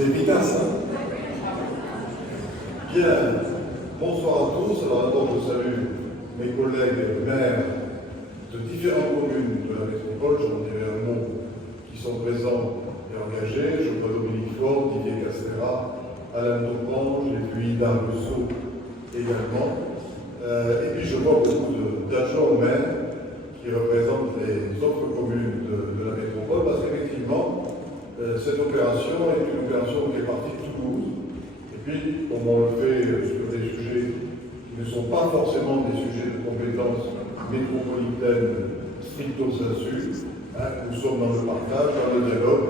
C'est efficace, hein? Bien, bonsoir à tous. Alors d'abord, je salue mes collègues maires de différentes communes de la métropole, j'en dirai un mot, qui sont présents et engagés. Je vois Dominique Fort, Didier Castera, Alain Daubange, et puis Ida Rousseau également. Et puis je vois beaucoup d'agents maires qui représentent les autres communes de la métropole, parce qu'effectivement, cette opération est une opération qui est partie de Toulouse. Et puis, comme on le fait sur des sujets qui ne sont pas forcément des sujets de compétences métropolitaines stricto sensu, nous sommes dans le partage, dans le dialogue,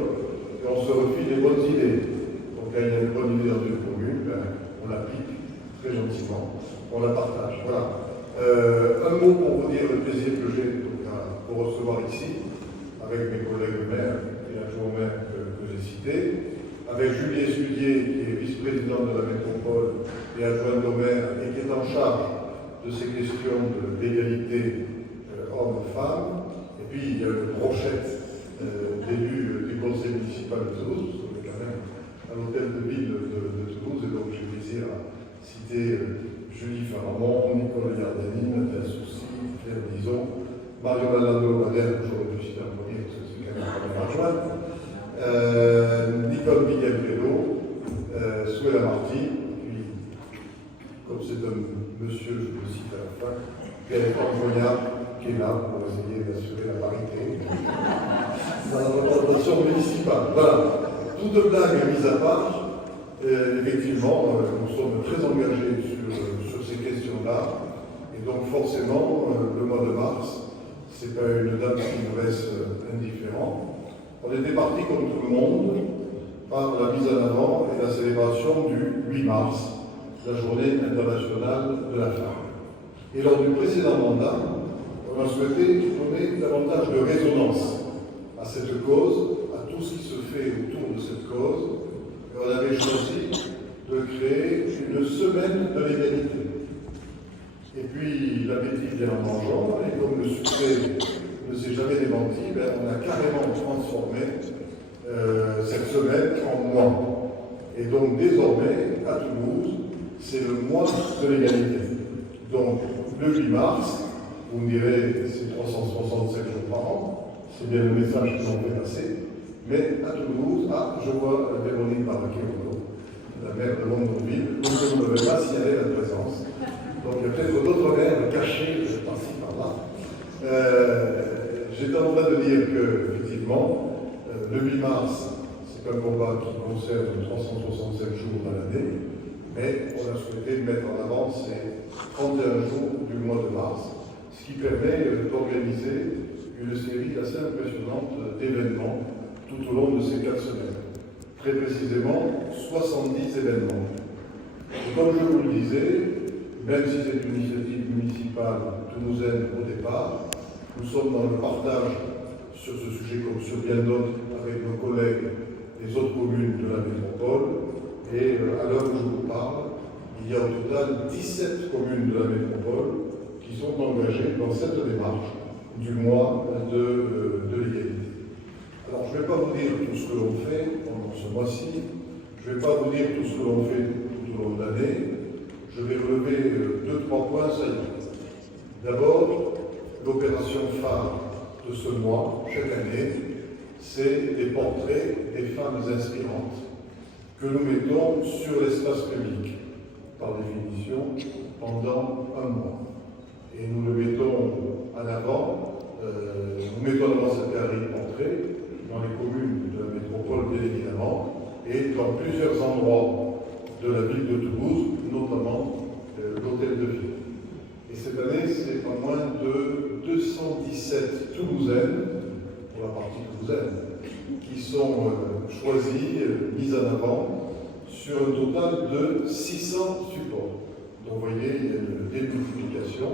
et on se refile les bonnes idées. Donc, quand il y a une bonne idée dans une commune, on l'applique très gentiment, on la partage. Voilà. Un mot pour vous dire le plaisir que j'ai pour recevoir ici, avec mes collègues maires et l'adjoint maire que j'ai cité, avec Julie Escudier, qui est vice-présidente de la métropole et adjointe au maire, et qui est en charge de ces questions d'égalité hommes-femmes. Et puis il y a une brochette d'élus du conseil municipal de Toulouse, parce qu'on est quand même à l'hôtel de ville de Toulouse, et donc j'ai plaisir à citer Julie Faramond, Nicolas Yardani, Nathan Soucy, Claire Dison, Mario Lalando, Madère, que j'aurais pu citer en premier, parce que c'est quand même la première adjointe, Nicole Miguel Pello, Souela Marty, puis, comme c'est un monsieur, je le cite à la fin, Pierre Orgoya, qui est là pour essayer d'assurer la parité dans la représentation municipale. Voilà. Toute blague mise à part, effectivement, nous sommes très engagés sur ces questions-là, et donc forcément, le mois de mars, c'est pas une date qui nous laisse indifférents. On était parti, comme tout le monde, par la mise en avant et la célébration du 8 mars, la journée internationale de la femme. Et lors du précédent mandat, on a souhaité donner davantage de résonance à cette cause, à tout ce qui se fait autour de cette cause. Et on avait choisi de créer une semaine de l'égalité. Et puis, l'appétit vient en mangeant, et comme le succès ne s'est jamais démenti, on a carrément transformé cette semaine en mois. Et donc, désormais, à Toulouse, c'est le mois de l'égalité. Donc, le 8 mars, vous me direz, c'est 367 jours par an, c'est bien le message que l'on fait passer, mais à Toulouse, je vois Véronique Barraquet-Rouleau, la maire de Londonville, donc je ne devais pas signaler la présence. Donc il y a peut-être d'autres maires cachés par-ci, par-là. J'ai tendance à dire qu'effectivement, le 8 mars, c'est un combat qui concerne 367 jours dans l'année, mais on a souhaité mettre en avant ces 31 jours du mois de mars, ce qui permet d'organiser une série assez impressionnante d'événements tout au long de ces 4 semaines. Très précisément, 70 événements. Et comme je vous le disais, même si c'est une initiative municipale toulousaine au départ, nous sommes dans le partage sur ce sujet comme sur bien d'autres avec nos collègues des autres communes de la métropole. Et à l'heure où je vous parle, il y a au total 17 communes de la métropole qui sont engagées dans cette démarche du mois de l'égalité. Alors je ne vais pas vous dire tout ce que l'on fait pendant ce mois-ci, je ne vais pas vous dire tout ce que l'on fait tout au long de l'année. Je vais relever 2-3 points saillants. D'abord, l'opération phare de ce mois, chaque année, c'est des portraits des femmes inspirantes que nous mettons sur l'espace public, par définition, pendant un mois. Et nous le mettons en avant, nous mettons en avant cette galerie de portraits dans les communes de la métropole, bien évidemment, et dans plusieurs endroits de la ville de Toulouse, notamment l'hôtel de ville. Et cette année, c'est pas moins de 217 Toulousaines, pour la partie toulousaine, qui sont choisies, mises en avant, sur un total de 600 supports. Donc vous voyez, il y a une démultiplication.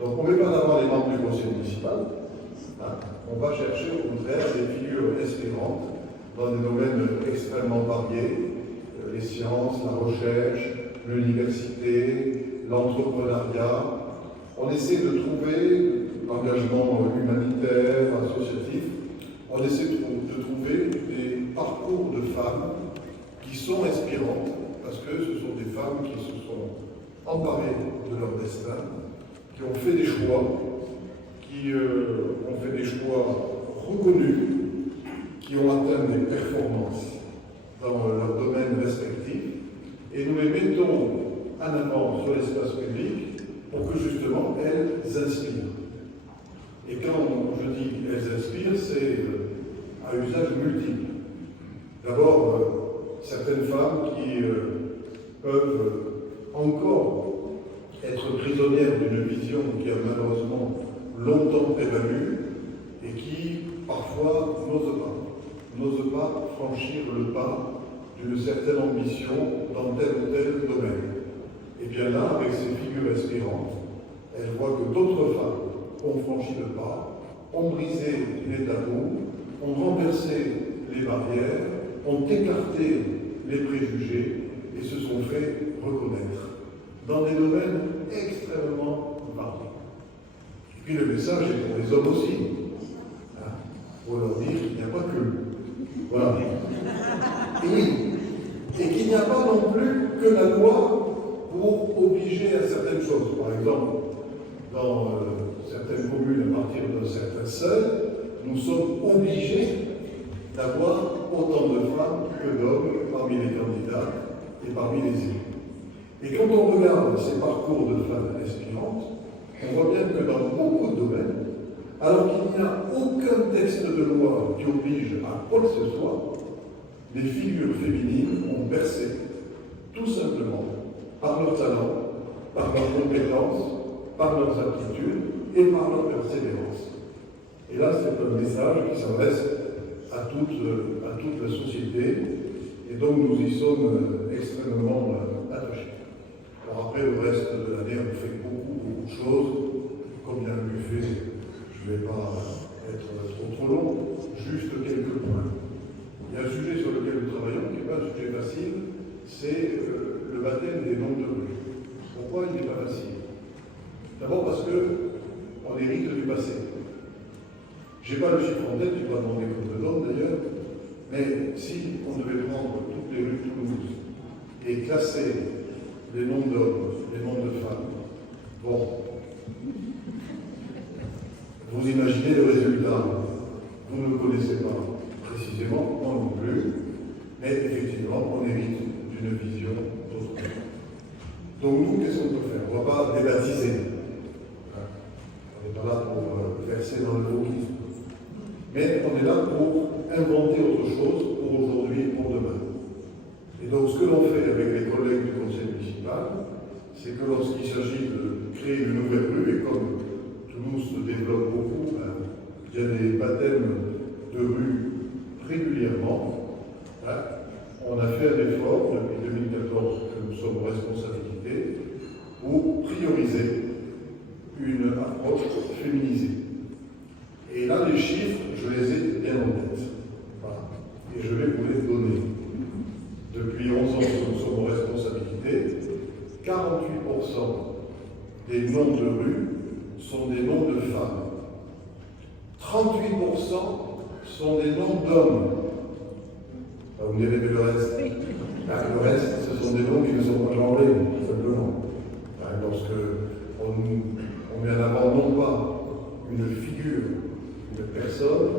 Donc on ne met pas en avant les membres du conseil municipal, on va chercher au contraire des figures inspirantes dans des domaines extrêmement variés, les sciences, la recherche, l'université, l'entrepreneuriat. On essaie de trouver l'engagement humanitaire, associatif, on essaie de trouver des parcours de femmes qui sont inspirantes, parce que ce sont des femmes qui se sont emparées de leur destin, qui ont fait des choix, qui ont fait des choix reconnus, qui ont atteint des performances dans leur domaine respectif, et nous les mettons en avant sur l'espace public pour que justement elles inspirent. Et quand je dis elles inspirent, c'est à usage multiple. D'abord, certaines femmes qui peuvent encore être prisonnières d'une vision qui a malheureusement longtemps prévalu et qui parfois n'osent pas franchir le pas d'une certaine ambition dans tel ou tel domaine. Et bien là, avec ces figures inspirantes, elles voient que d'autres femmes ont franchi le pas, ont brisé les tabous, ont renversé les barrières, ont écarté les préjugés et se sont fait reconnaître dans des domaines extrêmement variés. Et puis le message est pour les hommes aussi, hein, pour leur dire qu'il n'y a pas que. Voilà. Et oui, et qu'il n'y a pas non plus que la loi pour obliger à certaines choses. Par exemple, dans certaines communes, à partir d'un certain seuil, nous sommes obligés d'avoir autant de femmes que d'hommes parmi les candidats et parmi les élus. Et quand on regarde ces parcours de femmes inspirantes, on voit bien que dans beaucoup de domaines, alors qu'il n'y a aucun texte de loi qui oblige à quoi que ce soit, les figures féminines ont percé, tout simplement, par leur talent, par leurs compétences, par leurs aptitudes et par leur persévérance. Et là, c'est un message qui s'adresse à toute la société, et donc nous y sommes extrêmement attachés. Alors après, le reste de l'année, on fait beaucoup de choses, comme il y a un buffet, je ne vais pas être trop long, juste quelques points. Il y a un sujet sur lequel nous travaillons, qui n'est pas un sujet facile, c'est le baptême des noms de rue. Pourquoi il n'est pas facile? D'abord parce qu'on hérite du passé. Je n'ai pas le chiffre en tête, je n'ai pas demandé qu'on me le donne d'ailleurs, mais si on devait prendre toutes les rues de Toulouse et classer les noms d'hommes, les noms de femmes, bon, vous imaginez le résultat. Vous ne le connaissez pas précisément, moi non plus, mais effectivement, on hérite d'une vision d'autre. Donc nous, qu'est-ce qu'on peut faire? On ne va pas débaptiser. On n'est pas là pour verser dans le wokisme. Mais on est là pour inventer autre chose pour aujourd'hui et pour demain. Et donc ce que l'on fait avec les collègues du conseil municipal, c'est que lorsqu'il s'agit de créer une nouvelle rue, et comme Toulouse se développe beaucoup, il y a des baptêmes de rue régulièrement, on a fait un effort depuis 2014 que nous sommes aux responsabilités pour prioriser une approche féminisée. Et là, les chiffres, je les ai bien en tête. Voilà. Et je vais vous les donner. Depuis 11 ans que nous sommes aux responsabilités, 48% des noms de rue sont des noms de femmes. 38% sont des noms d'hommes. Vous me direz le reste. Le reste, ce sont des noms qui ne sont pas genrés, tout simplement. Lorsque on met en avant non pas une figure, une personne,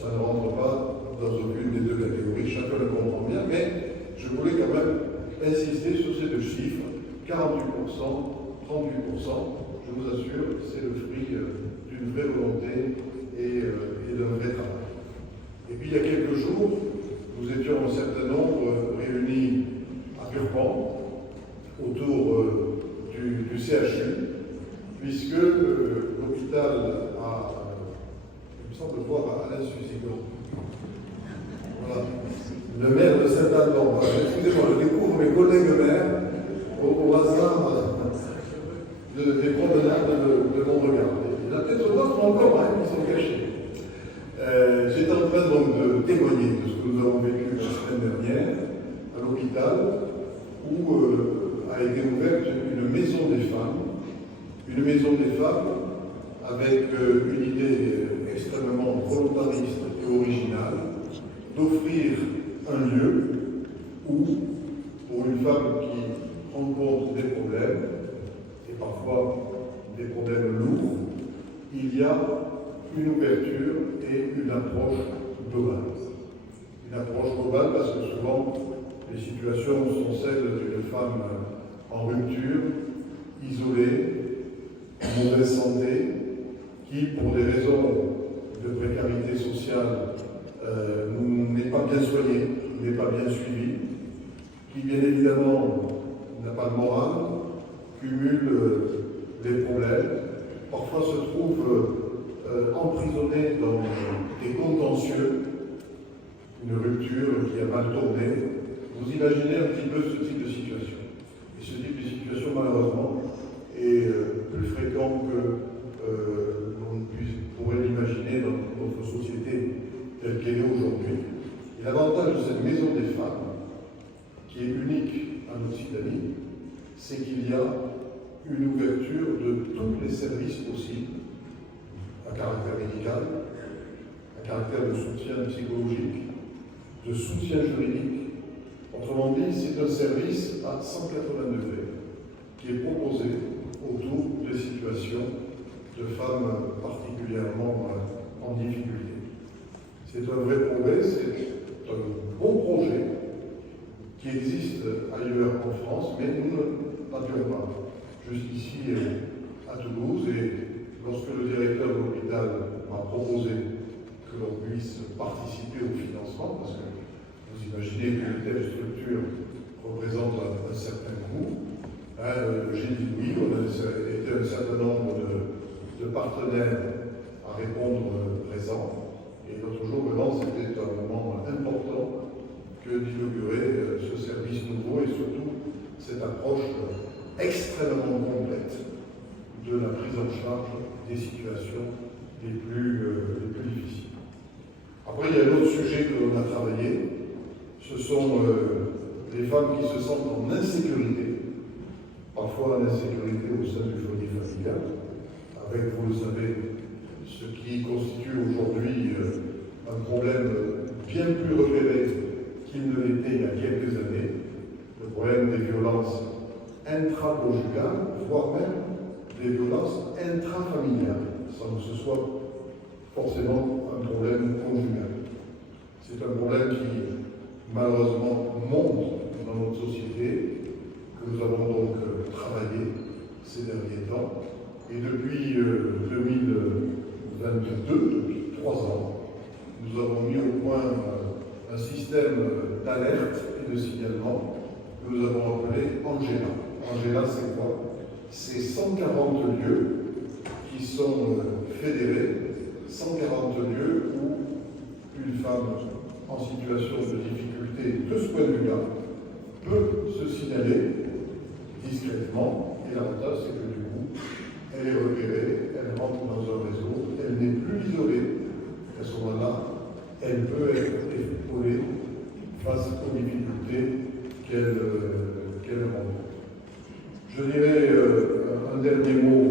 ça ne rentre pas dans aucune des deux catégories, chacun le comprend bien, mais je voulais quand même insister sur ces deux chiffres, 48%, 38%, je vous assure, c'est le fruit d'une vraie volonté et d'un vrai travail. Et puis il y a quelques jours, nous étions un certain nombre réunis à Purpan, autour du CHU, puisque l'hôpital a, il me semble voir Alain Susigon, voilà, le maire de Saint-Alban. Excusez-moi, je découvre mes collègues maires au hasard des promenades de mon regard. Il y en a peut-être d'autres encore qui sont cachés. J'étais en train donc de témoigner de ce que nous avons vécu la semaine dernière à l'hôpital, où a été ouverte une maison des femmes avec une idée extrêmement volontariste et originale d'offrir un lieu ou pour une femme qui rencontre des problèmes, et parfois des problèmes lourds, il y a une ouverture et une approche globale. Une approche globale parce que souvent les situations sont celles d'une femme en rupture, isolée, en mauvaise santé, qui, pour des raisons de précarité sociale, n'est pas bien soignée, n'est pas bien suivie, qui bien évidemment n'a pas de morale, cumule les problèmes, parfois se trouve emprisonnée dans des contentieux, une rupture qui a mal tourné. Vous imaginez un petit peu ce type de situation. Et ce type de situation, malheureusement, est plus fréquent que l'on pourrait l'imaginer dans notre société telle qu'elle est aujourd'hui. Et l'avantage de cette maison des femmes, qui est unique en Occitanie, c'est qu'il y a une ouverture de tous les services possibles, à caractère médical, à caractère de soutien psychologique, de soutien juridique. Autrement dit, c'est un service à 180 degrés qui est proposé autour des situations de femmes particulièrement en difficulté. C'est un vrai progrès, c'est un bon projet qui existe ailleurs en France, mais nous ne l'avions pas jusqu'ici à Toulouse. Et lorsque le directeur de l'hôpital m'a proposé que l'on puisse participer au financement, parce que vous imaginez qu'une telle structure représente un certain coût, j'ai dit oui. On a été un certain nombre de partenaires à répondre présents. Et l'autre jour, vraiment, c'était un moment important que d'inaugurer ce service nouveau et surtout cette approche extrêmement complète de la prise en charge des situations les plus difficiles. Après, il y a un autre sujet que l'on a travaillé, ce sont les femmes qui se sentent en insécurité, parfois en insécurité au sein du foyer familial, avec, vous le savez, ce qui constitue aujourd'hui un problème bien plus repéré qu'il ne l'était il y a quelques années, le problème des violences intraconjugales, voire même des violences intrafamiliales, sans que ce soit forcément un problème conjugal. C'est un problème qui, malheureusement, monte dans notre société, que nous avons donc travaillé ces derniers temps. Et depuis 2022, depuis 3 ans, nous avons mis au point un système d'alerte et de signalement que nous avons appelé Angela. Angela, c'est quoi? C'est 140 lieux qui sont fédérés, 140 lieux où une femme en situation de difficulté de ce point de vue-là peut se signaler discrètement. Et l'avantage, c'est que du coup, elle est repérée, elle rentre dans un réseau, elle n'est plus isolée. À ce moment-là, elle peut être épaulée face aux difficultés qu'elle rencontre. Je dirais un dernier mot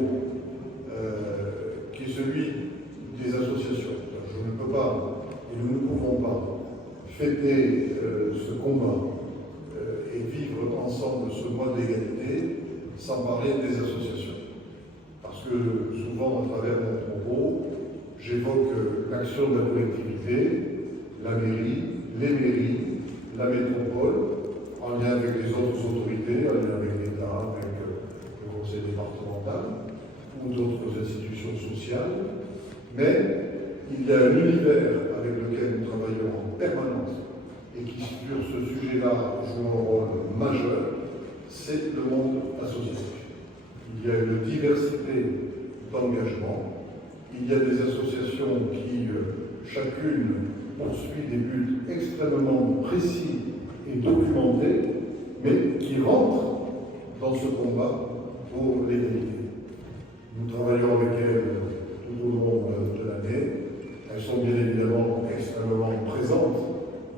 qui est celui des associations. Je ne peux pas, et nous ne pouvons pas, fêter ce combat et vivre ensemble ce mois de l'égalité sans parler des associations. Parce que souvent, à travers mon propos, j'évoque l'action de la collectivité, la mairie, les mairies, la métropole, en lien avec les autres autorités, en lien avec l'État, avec le conseil départemental ou d'autres institutions sociales. Mais il y a un univers avec lequel nous travaillons en permanence et qui, sur ce sujet-là, joue un rôle majeur, c'est le monde associatif. Il y a une diversité d'engagements. Il y a des associations qui, chacune, poursuit des buts extrêmement précis et documentés, mais qui rentrent dans ce combat pour l'égalité. Nous travaillons avec elles tout au long de l'année. Elles sont bien évidemment extrêmement présentes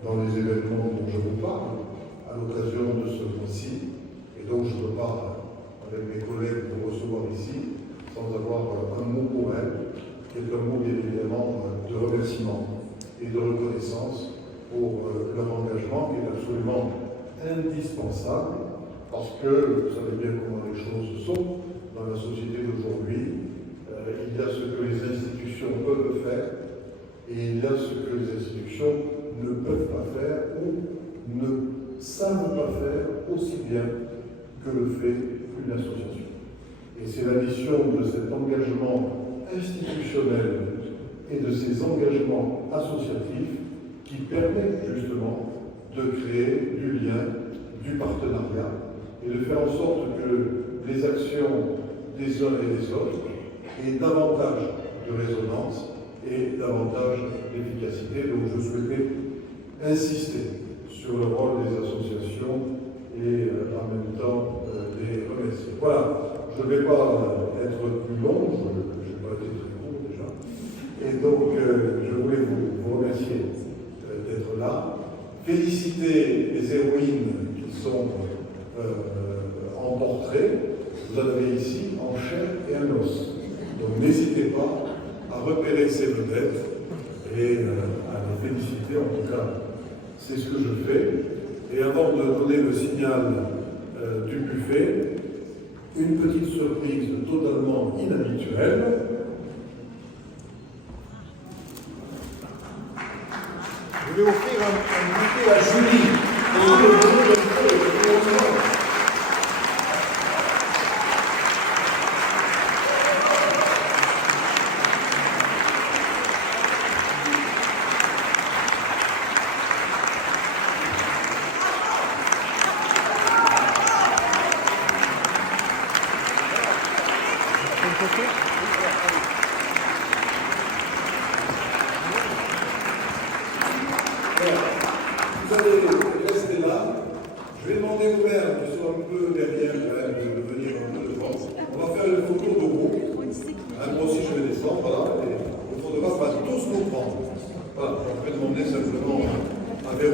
dans les événements dont je vous parle, à l'occasion de ce mois-ci. Et donc je ne peux pas, avec mes collègues, vous recevoir ici sans avoir un mot pour elles, qui est un mot bien évidemment de remerciement et de reconnaissance pour leur engagement qui est absolument indispensable, parce que vous savez bien comment les choses sont dans la société d'aujourd'hui. Il y a ce que les institutions peuvent faire et il y a ce que les institutions ne peuvent pas faire ou ne savent pas faire aussi bien que le fait une association. Et c'est la mission de cet engagement institutionnel et de ces engagements associatifs qui permettent justement de créer du lien, du partenariat et de faire en sorte que les actions des uns et des autres aient davantage de résonance et davantage d'efficacité. Donc je souhaitais insister sur le rôle des associations et en même temps les remercier. Voilà, je ne vais pas être plus long, je n'ai pas été très court déjà. Et donc je voulais vous remercier d'être là. Féliciter les héroïnes qui sont en portrait. Vous en avez ici en chair et en os. Donc n'hésitez pas à repérer ces vedettes et à les féliciter. En tout cas, c'est ce que je fais. Et avant de donner le signal du buffet, une petite surprise totalement inhabituelle. Je vais offrir un buffet à Julie. Vous allez rester là. Je vais demander aux maires qui sont un peu derrière de venir un peu devant. On va faire une photo de groupe. Moi aussi je vais descendre, voilà. Et le photographe va tous nous prendre. Voilà, on peut demander simplement à Véro.